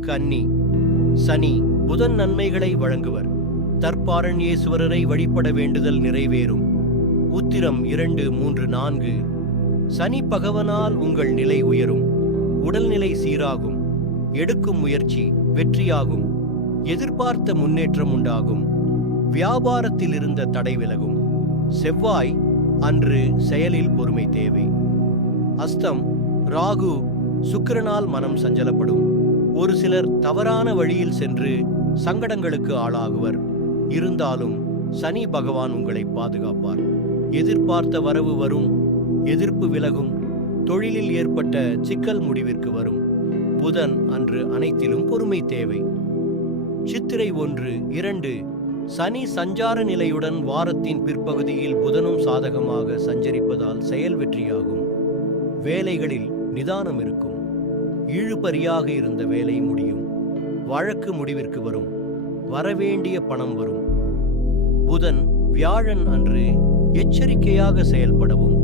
கன்னி சனி புதன் நன்மைகளை வழங்குவர். தற்பாரண்யேஸ்வரரை வழிபட வேண்டுதல் நிறைவேறும். உத்திரம் இரண்டு மூன்று நான்கு. சனி பகவனால் உங்கள் நிலை உயரும். உடல்நிலை சீராகும். எடுக்கும் முயற்சி வெற்றியாகும். எதிர்பார்த்த முன்னேற்றம் உண்டாகும். வியாபாரத்தில் இருந்த தடை விலகும். செவ்வாய் அன்று செயலில் பொறுமை தேவை. அஸ்தம் ராகு சுக்கிரனால் மனம் சஞ்சலப்படும். ஒரு சிலர் தவறான வழியில் சென்று சங்கடங்களுக்கு ஆளாகுவர். இருந்தாலும் சனி பகவான் உங்களை பாதுகாப்பார். எதிர்பார்த்த வரவு வரும் எதிர்ப்பு விலகும் தொழிலில் ஏற்பட்ட சிக்கல் முடிவிற்கு வரும். புதன் அன்று அனைத்திலும் பொறுமை தேவை. சித்திரை ஒன்று இரண்டு சனி சஞ்சார நிலையுடன் வாரத்தின் பிற்பகுதியில் புதனும் சாதகமாக சஞ்சரிப்பதால் செயல் வெற்றியாகும். வேலைகளில் நிதானம் இருக்கும். இழுபறியாக இருந்த வேலை முடியும். வழக்கு முடிவிற்கு வரும். வரவேண்டிய பணம் வரும். புதன் வியாழன் அன்று எச்சரிக்கையாக செயல்படவும்.